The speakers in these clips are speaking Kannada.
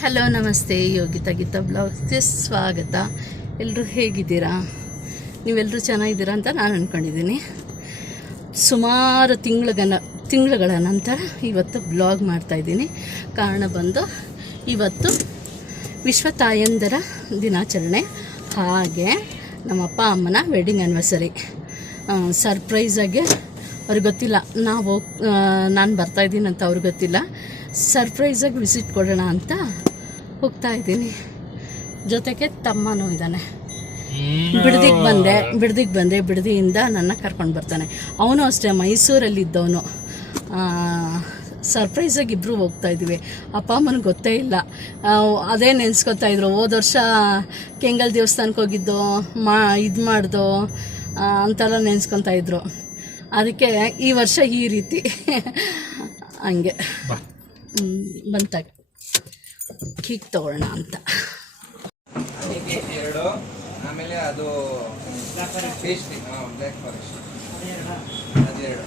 ಹಲೋ ನಮಸ್ತೆ, ಯೋಗಿತಾ ಗೀತಾ ಬ್ಲಾಗ್ಸ್ಗೆ ಸ್ವಾಗತ. ಎಲ್ಲರೂ ಹೇಗಿದ್ದೀರಾ? ನೀವೆಲ್ಲರೂ ಚೆನ್ನಾಗಿದ್ದೀರಾ ಅಂತ ನಾನು ಅಂದ್ಕೊಂಡಿದ್ದೀನಿ. ಸುಮಾರು ತಿಂಗಳುಗಳ ನಂತರ ಇವತ್ತು ಬ್ಲಾಗ್ ಮಾಡ್ತಾಯಿದ್ದೀನಿ. ಕಾರಣ ಬಂದು ಇವತ್ತು ವಿಶ್ವ ತಾಯಂದಿರ ದಿನಾಚರಣೆ, ಹಾಗೆ ನಮ್ಮ ಅಪ್ಪ ಅಮ್ಮನ ವೆಡ್ಡಿಂಗ್ ಆ್ಯನಿವರ್ಸರಿ. ಸರ್ಪ್ರೈಸಾಗಿ ಅವ್ರಿಗೆ ಗೊತ್ತಿಲ್ಲ ನಾನು ಬರ್ತಾಯಿದ್ದೀನಿ ಅಂತ ಅವ್ರಿಗೆ ಗೊತ್ತಿಲ್ಲ. ಸರ್ಪ್ರೈಸಾಗಿ ವಿಸಿಟ್ ಕೊಡೋಣ ಅಂತ ಹೋಗ್ತಾ ಇದ್ದೀನಿ. ಜೊತೆಗೆ ತಮ್ಮನೂ ಇದ್ದಾನೆ. ಬಿಡದಿಗೆ ಬಂದೆ ಬಿಡದಿಯಿಂದ ನನ್ನ ಕರ್ಕೊಂಡು ಬರ್ತಾನೆ. ಅವನು ಅಷ್ಟೇ ಮೈಸೂರಲ್ಲಿದ್ದವನು. ಸರ್ಪ್ರೈಸಾಗಿ ಇಬ್ಬರು ಹೋಗ್ತಾ ಇದ್ವಿ. ಅಪ್ಪ ಅಮ್ಮನಿಗೆ ಗೊತ್ತೇ ಇಲ್ಲ. ಅದೇ ನೆನೆಸ್ಕೊತಾಯಿದ್ರು. ಹೋದ ವರ್ಷ ಕೆಂಗಲ್ ದೇವಸ್ಥಾನಕ್ಕೆ ಹೋಗಿದ್ದು ಇದು ಮಾಡ್ದು ಅಂತೆಲ್ಲ ನೆನೆಸ್ಕೊತಾಯಿದ್ರು. ಅದಕ್ಕೆ ಈ ವರ್ಷ ಈ ರೀತಿ ಹಂಗೆ ಬಂತಾಗ ಕೇಕ್ ತಗೊಳ್ಳೋಣ ಅಂತ. ಆಮೇಲೆ ಅದು ಪೇಸ್ಟ್ರಿ ಬ್ಲ್ಯಾಕ್ ಫಾರೆಸ್ಟ್ ಅದೆರಡು.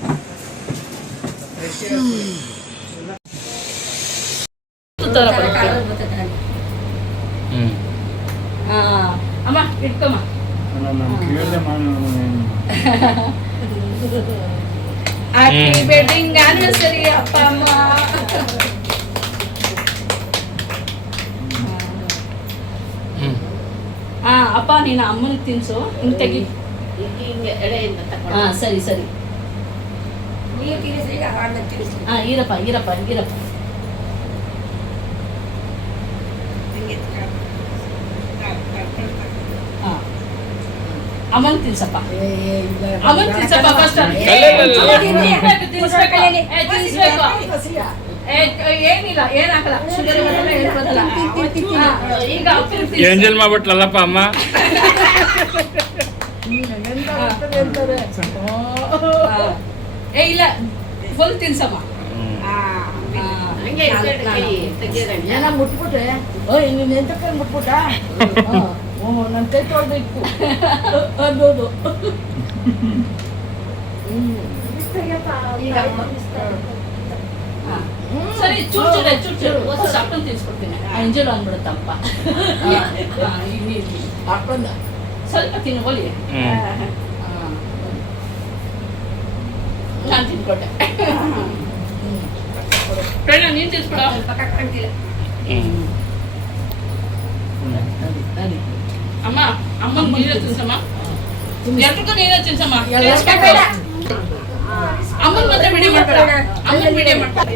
ಅಮ್ಮ ಇಟ್ಕೊಮ್ಮ. ಹ್ಯಾಪಿ ವೆಡ್ಡಿಂಗ್ ಆನಿವರ್ಸರಿ ಅಪ್ಪ ಅಮ್ಮ. ಅಪ್ಪ ನೀನು ಅಮ್ಮನಿಗೆ ತಿನ್ಸು. ಹಿಂಗೆ ತೆಗಿ. ಸರಿ ಸರಿ. ಇರಪ್ಪ ಅಮ್ಮನ್ ತಿನ್ಸಪ್ಪ. ಫಸ್ಟ್ ಏನಿಲ್ಲ, ಏನಾಗಲ್ಲ. ಈಗ ಏಂಜಲ್ ಮಾಡ್ಬಿಟ್ಲಲ್ಲಪ್ಪ ಅಮ್ಮ. ಇಲ್ಲ, ಫುಲ್ ತಿನ್ಸಮ್ಮ. ಮುಟ್ಬಿಟ್ರೆ ಎಂತಕ್ಕೆ ಮುಟ್ಬಿಟ್ಟ ನನ್ನ ಕೈ ತೊಳ್ದಿತ್ತು ಅನ್ನೋದು. ಸರಿ, ಚೂರು ಅಪ್ಪನ್ ತಿನ್ಸ್ಕೊಡ್ತೀನಿ. ಎಂಜಲ್ ಅಂದ್ಬಿಡುತ್ತಪ್ಪ. ಹಾಕೊಂಡ ಸ್ವಲ್ಪ ತಿನ್ಕೊಳ್ಳಿ. ನಾನು ತಿನ್ಕೊಟ್ಟೆ. ನೀನು ತಿನ್ಸ್ಕೊಡ. ಅಮ್ಮ ನೀನೇ ತಿನ್ಸಮ್ಮ. ಎಲ್ರಿಗೂ ನೀನೇ ತಿನ್ಸಮ್ಮ. ಅಮ್ಮನ ಮಾತ್ರ ವಿಡಿಯೋ ಮಾಡ್ಬೇಡ. ಅಮ್ಮನ ವಿಡಿಯೋ ಮಾಡ್ಬೇಡ.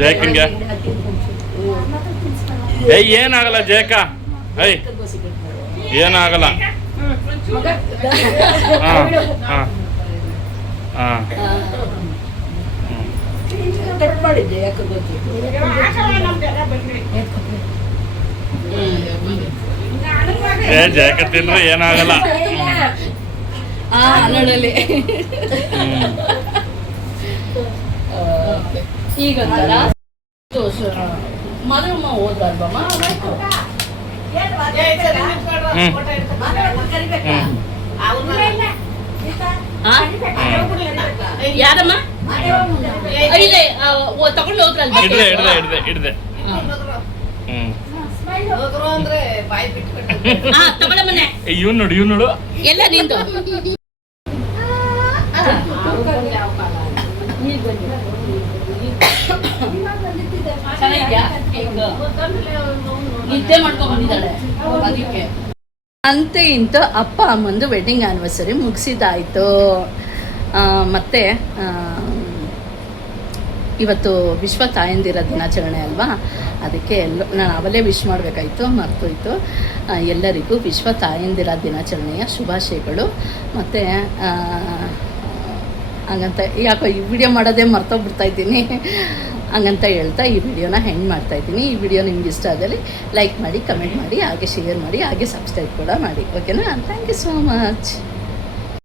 ಜಯಕಂಗ ಏನಾಗಲ್ಲ. ಜಯಕ ಏನಾಗಲ್ಲ. ಕಟ್ ಮಾಡಿದ್ದೆ ಯಾಕೆ ಜಯಕ ತಿಂದ್ರೆ ಏನಾಗಲ್ಲ. ನೋಡಲಿ. ಈಗ ಮದುವಮ್ಮ ಹೋದ್ರಲ್ಬಮ್ಮ. ಯಾರಮ್ಮ ಇಲ್ಲೇ ತಗೊಂಡು ಹೋದ್ರಲ್ವ? ಹಿಡ್ದೆ ತಗೊಳ್ಳಮ್ಮನೆ. ಇವ್ ನೋಡು ಎಲ್ಲ ನಿಂದು. ನಿದ್ದೆ ಮಾಡ್ಕೊಂಡ್ ಬಂದಿದ್ದಾಳೆ ಅದಕ್ಕೆ. ಅಂತೆ ಇಂತು ಅಪ್ಪ ಅಮ್ಮಂದು ವೆಡ್ಡಿಂಗ್ ಆ್ಯನಿವರ್ಸರಿ ಮುಗಿಸಿದ್ದಾಯಿತು. ಮತ್ತು ಇವತ್ತು ವಿಶ್ವ ತಾಯಂದಿರ ದಿನಾಚರಣೆ ಅಲ್ವಾ, ಅದಕ್ಕೆ ನಾನು ಅವಲೇ ವಿಶ್ ಮಾಡಬೇಕಾಯ್ತು, ಮರ್ತೋಯ್ತು. ಎಲ್ಲರಿಗೂ ವಿಶ್ವ ತಾಯಂದಿರ ದಿನಾಚರಣೆಯ ಶುಭಾಶಯಗಳು. ಮತ್ತು ಹಂಗಂತ ಯಾಕೋ ಈ ವಿಡಿಯೋ ಮಾಡೋದೇ ಮರ್ತೋಗ್ಬಿಡ್ತಾಯಿದ್ದೀನಿ. ಹಂಗಂತ ಹೇಳ್ತಾ ಈ ವಿಡಿಯೋನ ಹೆಂಗೆ ಮಾಡ್ತಾಯಿದ್ದೀನಿ. ಈ ವಿಡಿಯೋ ನಿಮ್ಗೆ ಇಷ್ಟ ಆದಲ್ಲಿ ಲೈಕ್ ಮಾಡಿ, ಕಮೆಂಟ್ ಮಾಡಿ, ಹಾಗೆ ಶೇರ್ ಮಾಡಿ, ಹಾಗೆ ಸಬ್ಸ್ಕ್ರೈಬ್ ಕೂಡ ಮಾಡಿ. ಓಕೆನಾ? Thank you so much.